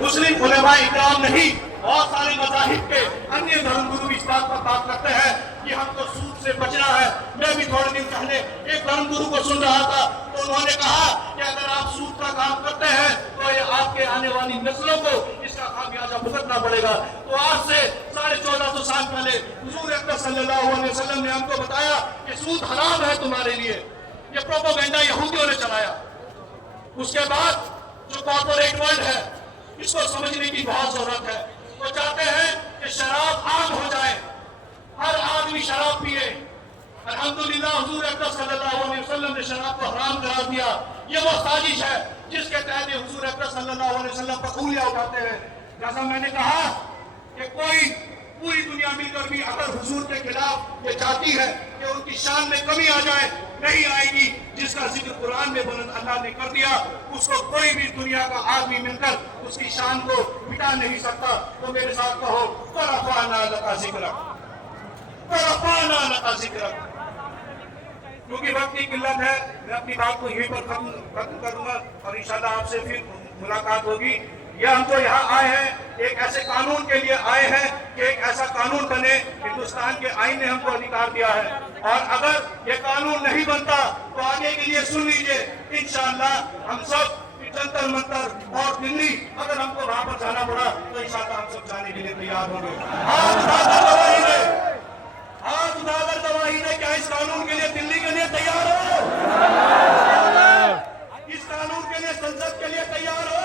मुस्लिम उलमा इकराम नहीं, बहुत सारे मज़ाहिब के अन्य धर्मगुरु इस बात पर बात करते हैं कि हमको सूद से बचना है। मैं भी थोड़े दिन पहले एक धर्मगुरु को सुन रहा था, तो उन्होंने कहा कि अगर आप सूद का काम करते हैं तो ये आपके आने वाली नस्लों को इसका खामियाजा भुगतना पड़ेगा। तो आज से 1450 साल पहले हुजूर अकरम सल्लल्लाहु अलैहि वसल्लम ने हमको बताया कि सूद हराम है तुम्हारे लिए। ये प्रोपेगेंडा यहूदियों ने चलाया। उसके बाद जो कॉर्पोरेट वर्ल्ड है, इसको समझने की बहुत जरूरत है। वो चाहते हैं कि शराब आम हो जाए, हर आदमी शराब पिए। अल्हम्दुलिल्लाह हुजूर अकरम सल्लल्लाहु अलैहि वसल्लम ने शराब को हराम करार दिया। ये वो साजिश है जिसके तहत हुजूर अकरम सल्लल्लाहु अलैहि वसल्लम पखूलियां उठाते हैं। जैसा मैंने कहा कि कोई पूरी दुनिया मिलकर भी अगर हुजूर के खिलाफ ये चाहती है कि उनकी शान में कमी आ जाए, नहीं आएगी। जिसका जिक्र कुरान में बुलंद अल्लाह ने कर दिया, उसको कोई भी दुनिया का आदमी मिलकर उसकी शान को मिटा नहीं सकता। तो मेरे साथ कहो, वरफ़अना लका ज़िक्रक, वरफ़अना लका ज़िक्रक। क्योंकि वक्त की किल्लत है, मैं अपनी बात को यहीं पर खत्म करूंगा और इंशाल्लाह आपसे फिर मुलाकात होगी। यह हम तो यहाँ आए हैं, एक ऐसे कानून के लिए आए हैं कि एक ऐसा कानून बने। हिंदुस्तान के आईन ने हमको अधिकार दिया है, और अगर ये कानून नहीं बनता तो आगे के लिए सुन लीजिए, इंशाअल्लाह हम सब जंतर मंतर और दिल्ली, अगर हमको वहां पर जाना पड़ा तो इंशाअल्लाह हम सब जाने के लिए तैयार होंगे। हाथ उठाकर गवाही दे, हाथ उठाकर गवाही दे, क्या इस कानून के लिए दिल्ली के लिए तैयार हो? इस कानून के लिए संसद के लिए तैयार हो?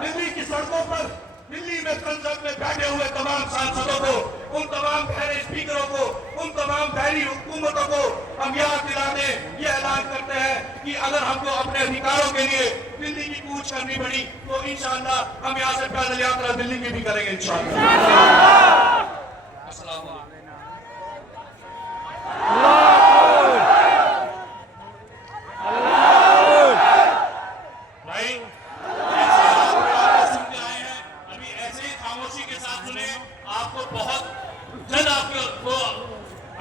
दिल्ली की सड़कों पर, दिल्ली में संसद में बैठे हुए तमाम सांसदों को, उन तमाम बहरे स्पीकरों को, उन तमाम बहरी हुकूमतों को हम याद दिलाते, ये ऐलान करते हैं कि अगर हमको अपने अधिकारों के लिए दिल्ली की कूच करनी पड़ी तो इंशाअल्लाह हम यहाँ से पैदल यात्रा दिल्ली की भी करेंगे इंशाअल्लाह। अस्सलाम वालेकुम।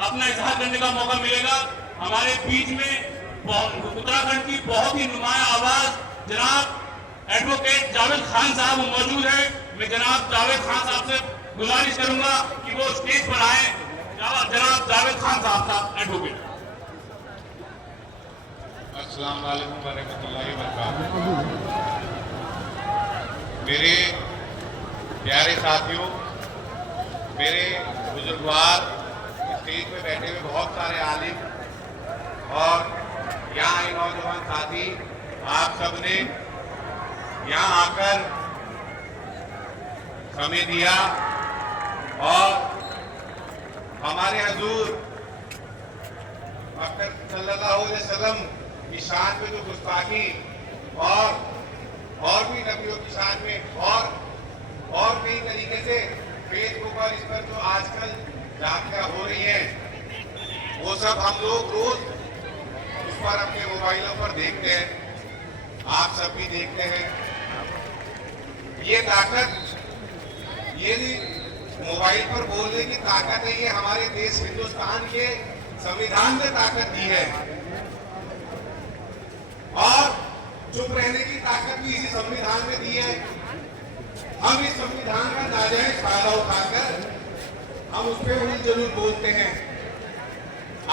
अपना इजहार करने का मौका मिलेगा। हमारे बीच में उत्तराखंड की बहुत ही नुमाया आवाज जनाब एडवोकेट जावेद खान साहब मौजूद है। मैं जनाब जावेद खान साहब से गुजारिश करूंगा कि वो स्टेज पर आए। जनाब जावेद खान साहब एडवोकेट। अस्सलाम वालेकुम वरहमतुल्लाहि वबरकातुहू। मेरे प्यारे साथियों, मेरे बुजुर्गवार, स्टेज पे बैठे हुए बहुत सारे आलिम और यहाँ आए नौजवान साथी, आप सबने यहाँ आकर समय दिया और हमारे हुजूर अकबर सल्लल्लाहु अलैहि वसल्लम की शान में जो गुस्ताखी और भी नबियों की शान में और कई तरीके से फेसबुक और इस पर जो आजकल जातियाँ हो रही हैं, वो सब हम लोग रोज उस पर अपने मोबाइलों पर देखते हैं, आप सब भी देखते हैं। ये ताकत, ये मोबाइल पर बोलने की ताकत है, ये हमारे देश हिंदुस्तान के संविधान ने ताकत दी है, और चुप रहने की ताकत भी इसी संविधान में दी है। हम इस संविधान का नाजायज फायदा उठाकर हम उस पर उल्ट जरूर बोलते हैं।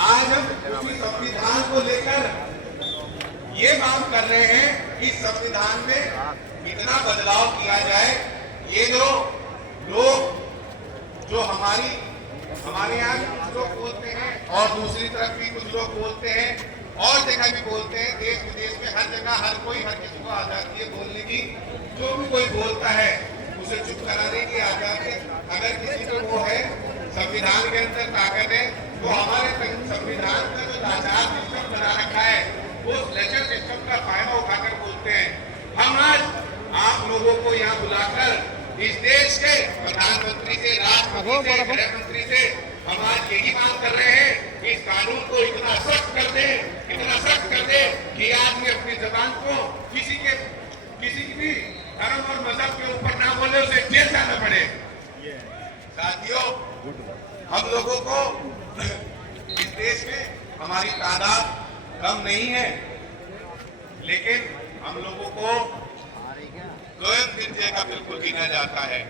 आज हम उसी संविधान को लेकर ये मांग कर रहे हैं कि संविधान में इतना बदलाव किया जाए। ये जो लोग जो हमारे यहाँ कुछ लोग बोलते हैं और दूसरी तरफ भी कुछ लोग बोलते हैं और जगह भी बोलते हैं, देश विदेश में हर जगह हर किसी को आजादी है बोलने की। जो भी कोई बोलता है उसे चुप कराने की आजादी अगर किसी को वो है, संविधान के अंदर ताकत है, तो हमारे संविधान का जो लाचार सिस्टम बना रखा है वो लेजर सिस्टम का फायदा उठाकर बोलते हैं। हम आज आप लोगों को यहाँ बुलाकर इस देश के प्रधानमंत्री से, राष्ट्रपति से, गृह मंत्री से हम आज यही मांग कर रहे हैं कि इस कानून को इतना सख्त कर दे कि आदमी अपनी जबान को किसी की भी धर्म और मजहब के ऊपर ना बोले, उसे जेल जाना पड़े। साथियों, हम लोगों को इस देश में हमारी तादाद कम नहीं है, लेकिन हम लोगों को निर्जय का बिल्कुल गिना जाता है।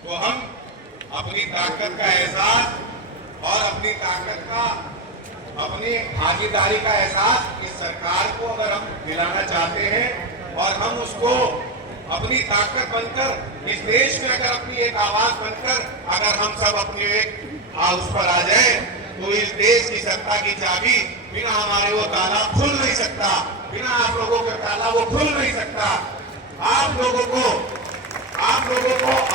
तो हम अपनी ताकत का एहसास और अपनी ताकत का, अपनी भागीदारी का एहसास इस सरकार को अगर हम दिलाना चाहते हैं और हम उसको अपनी ताकत बनकर इस देश में अगर अपनी एक आवाज बनकर अगर हम सब अपने एक उस पर आ जाए तो इस देश की सत्ता की चाबी बिना हमारे वो ताला खुल नहीं सकता, बिना आप लोगों के ताला वो खुल नहीं सकता। आप लोगों को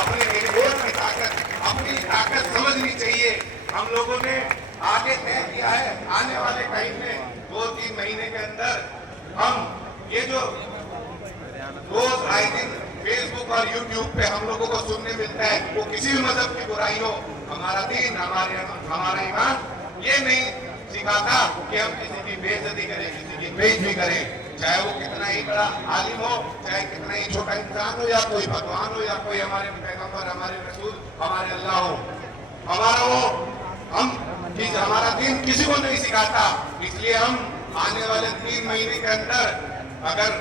अपने निर्भोर की ताकत, अपनी ताकत समझनी चाहिए। हम लोगों ने आगे तय किया है आने वाले टाइम में 2-3 महीने के अंदर हम ये जो रोज आए दिन फेसबुक और यूट्यूब पे हम लोगों को सुनने मिलता है, वो किसी भी मजहब की बुराई हो, हमारा दीन, हमारा ईमान ये नहीं सिखाता कि हम किसी की बेइज्जती करें, किसी की बेइज्जती करें, चाहे वो कितना ही बड़ा आलिम हो, चाहे कितना ही छोटा इंसान हो, या कोई भगवान हो, या कोई हमारे पैगंबर, हमारे रसूल, हमारे अल्लाह हो। हमारा दीन किसी को नहीं सिखाता। इसलिए हम आने वाले 3 महीने के अंदर अगर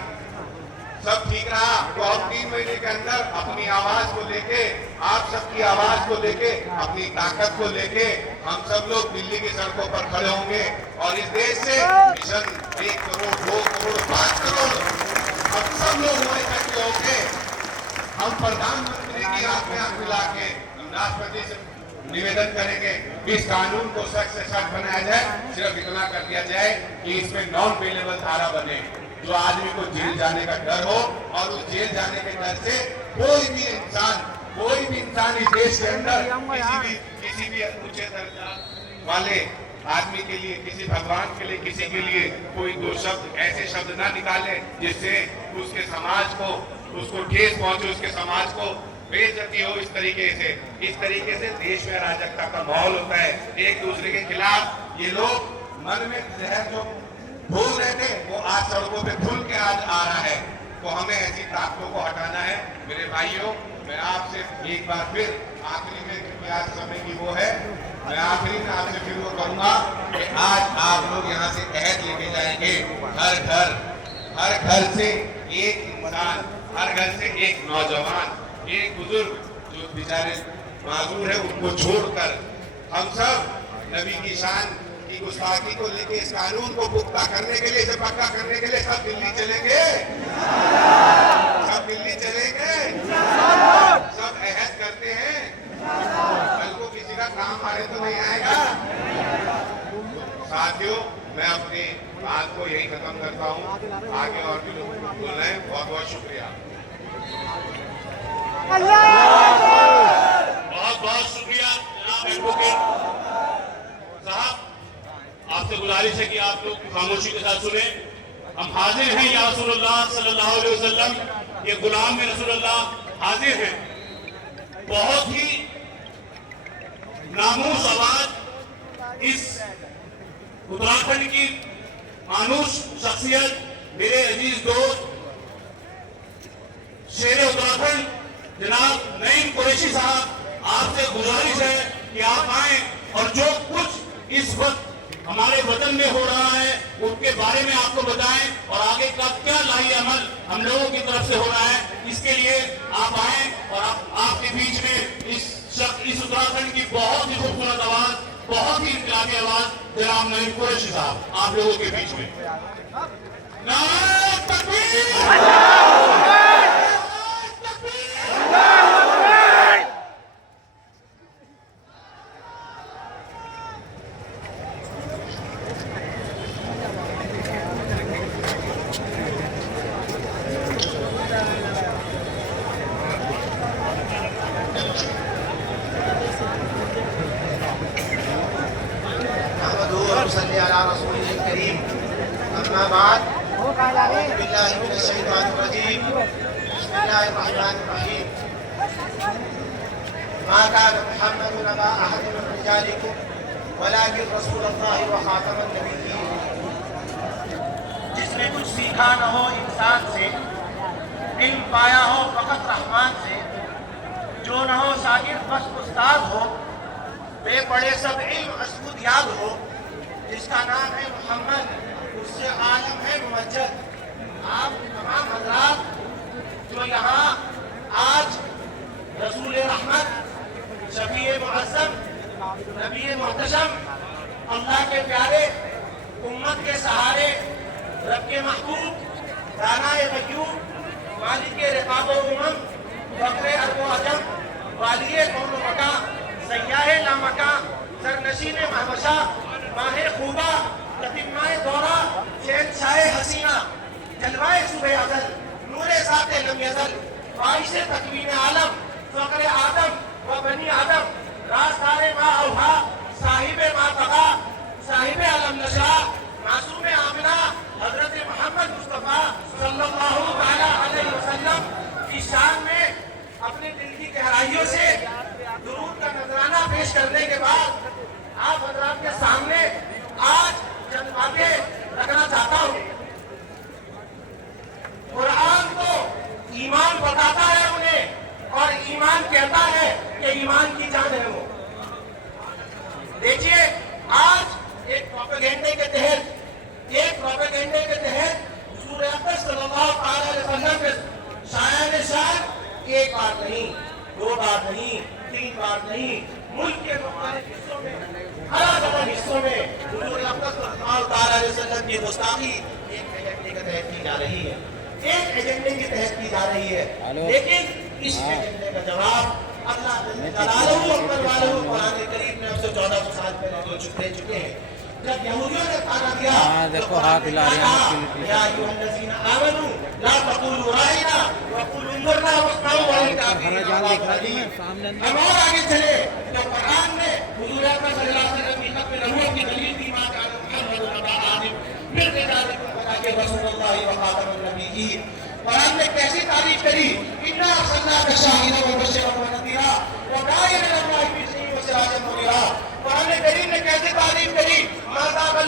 सब ठीक रहा तो हम 3 महीने के अंदर अपनी आवाज को लेके, आप सबकी आवाज को लेके, अपनी ताकत को लेके हम सब लोग दिल्ली की सड़कों पर खड़े होंगे और इस देश से मिशन 1 करोड़, 2 करोड़, 5 करोड़ हम सब लोग वहां इकट्ठे होंगे। हम प्रधानमंत्री की आंख में आंख मिला के हम राष्ट्रपति से निवेदन करेंगे कि इस कानून को सख्त से सख्त बनाया जाए। सिर्फ इतना कर दिया जाए कि इसमें नॉन बेलेबल धारा बने, जो आदमी को जेल जाने का डर हो और उस जेल जाने के डर से कोई भी इंसान इस देश के अंदर किसी भी ऊंचे दर्जा वाले आदमी के लिए, किसी भगवान के लिए, किसी के लिए कोई 2 शब्द ऐसे शब्द ना निकाले जिससे उसके समाज को, उसको ठेस पहुंचे, उसके समाज को बेइज्जती हो। इस तरीके से देश में अराजकता का माहौल होता है। एक दूसरे के खिलाफ ये लोग मन में जहर जो भूल रहे थे वो आज सड़कों पे खुल के आज आ रहा है। तो हमें ऐसी ताकतों को हटाना है। मेरे भाइयों, मैं आपसे एक बार फिर आखिरी में, क्योंकि आज समय की वो है, मैं आखिरी में आपसे फिर वो करूंगा कि आज आप लोग यहाँ से अहद लेके जाएंगे। हर घर से एक इंसान, हर घर से एक नौजवान, एक बुजुर्ग जो बेचारे माजूर है, उनको छोड़कर हम सब नबी की शान की गुस्ताखी को लेके इस कानून को पुख्ता करने के लिए, इसे पक्का करने के लिए सब दिल्ली चलेंगे, सब दिल्ली चलेंगे, सब अहद करते हैं। कल को किसी का काम आए तो नहीं आएगा। साथियों, मैं अपनी बात को यही खत्म करता हूँ। आगे और भी लोग बोल रहे हैं। बहुत बहुत शुक्रिया। बहुत बहुत शुक्रिया जनाब एडवोकेट साहब। आपसे गुजारिश है कि आप लोग खामोशी के साथ सुने। हम हाजिर हैं या रसूलुल्लाह सल्लल्लाहु अलैहि वसल्लम, ये गुलाम में रसूलुल्लाह हाजिर हैं। बहुत ही नामूस आवाज इस उत्तराखंड की मानूस शख्सियत, मेरे अजीज दोस्त शेर उत्तराखंड जनाब नईम कुरैशी साहब, आपसे गुजारिश है कि आप आए और जो कुछ इस वक्त हमारे वतन में हो रहा है उसके बारे में आपको बताएं और आगे का क्या लाही अमल हम लोगों की तरफ से हो रहा है, इसके लिए आप आए और आपके बीच में इस उत्तराखंड की बहुत ही खूबसूरत आवाज, बहुत ही इनकलाबी आवाज जनाब नईम कुरैशी साहब आप लोगों के बीच में। नारे तकबीर! जिसने कुछ सीखा न हो इंसान से, इल्म पाया हो फकत रहमान से, जो न हो शागिर्द बस उस्ताद हो, बेपढ़े सब इल्म असबुद याद हो, जिसका नाम है मोहम्मद उससे आलम है मुमज्जद। आप तमाम हजरात जो शफीए मुअज़्ज़म, नबी मुहतशम, अल्लाह के प्यारे, उम्मत के सहारे, रब के महबूब, दानाए गयूब, मालिक रिकाब व उमम, फख्रे अरब व अजम, वालिए कौन व मका, सय्याहे लामका, सरनशीन महवशा, माहे खूबा, लतिफ़ाए दौरा, शहंशाहे हसीना, जलवाए सुबह अज़ल, नूरे ज़ाते लम यज़ल, ख्वाहिशे तकवीन आलम, फ़ख्रे आदम व बनी आदम, राज़दारे मा औहा, साहिबे मा तग़ा, साहिबे अलम नशा, मासूमे आमिना, हज़रत मोहम्मद मुस्तफ़ा सल्लल्लाहु अलैहि वसल्लम की शान में अपने दिल की गहराइयों से दुरूद का नजराना पेश करने के बाद आप हज़रात के सामने आज चंद बातें रखना चाहता हूँ। कुरान तो ईमान बताता है उन्हें और ईमान कहता है कि ईमान की जान है वो। देखिए आज एक प्रोपेगेंडे के तहत हुजूर अक़दस सल्लल्लाहु अलैहि वसल्लम के शायान शान एक बार नहीं, दो बार नहीं, तीन बार नहीं, मुल्क के मुख्तलिफ हिस्सों में, अलग-अलग हिस्सों में हुजूर अक़दस सल्लल्लाहु अलैहि वसल्लम की गुस्ताखी एक एजेंडे के तहत की जा रही है, लेकिन इस एजेंडे का जवाब अल्लाह कुरान करीम में अब से 1400 साल पहले दे चुके हैं। जब यहूदियों ने ताना दिया, देखो हाथ हिला रहे हैं, या अय्युहल्लज़ीना आमनू ला तक़ूलू राइना व क़ूलू इंज़ुरना वस्माऊ हरा जाल दिख रहा है सामने। हम और आगे चले तो कुरान में हुजूर अक़दस सल्लल्लाहु अलैहि वसल्लम की खत्म नबूवत की दलील दी मा का मुहम्मद अबा आदम फिर रिजालत के रसूलुल्लाह व खातमुन नबिय्यीन। कुरान ने कैसी तारीफ करी, इन्ना अरसलनाका शाहिदन व बशीरन व नज़ीरा व दाइयन इला अल्लाहि बिइज़्निही व सिराजन मुनीरा। कुरान करीम ने कैसे तारीफ करी, मा ज़ाग़ल